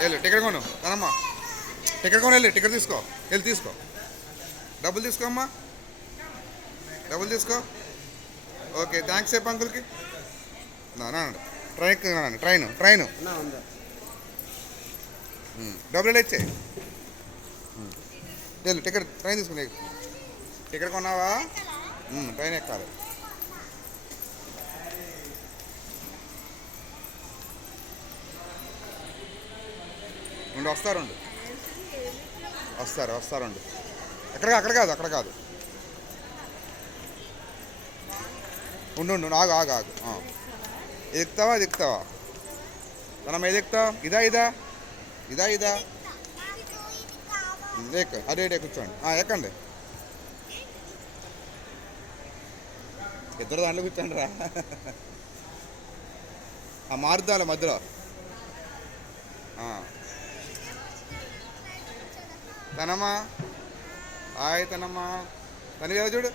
వెళ్ళు టికెట్ కొను తనమ్మా, టికెట్ కొని వెళ్ళి టికెట్ తీసుకో, వెళ్ళి తీసుకో, డబ్బులు తీసుకో అమ్మా, డబ్బులు తీసుకో. ఓకే థ్యాంక్స్ చెప్పు అంకుల్కి. ట్రైన్ ట్రైన్ ట్రైన్ డబ్బులు ఇచ్చే వెళ్ళు టికెట్ ట్రైన్ తీసుకుని టికెట్ కొన్నావా? ట్రైన్ ఎక్కాలి. ఉండి వస్తారుండు, వస్తారుండు. అక్కడ కాదు అక్కడ కాదు, ఉండు ఆగు ఆగు ఆగు. ఎక్కుతావా అది ఎక్కుతావా? మనం ఏది ఎక్కుతావు? ఇదా ఇదా ఇదా ఇదా అదే కూర్చోండి, ఎక్కండి. ఇద్దరు దాంట్లో కూర్చోండి రా. మారుద్దాం మధ్యలో. తనమ్మా హాయ్ తనమ్మా, తను చూడు.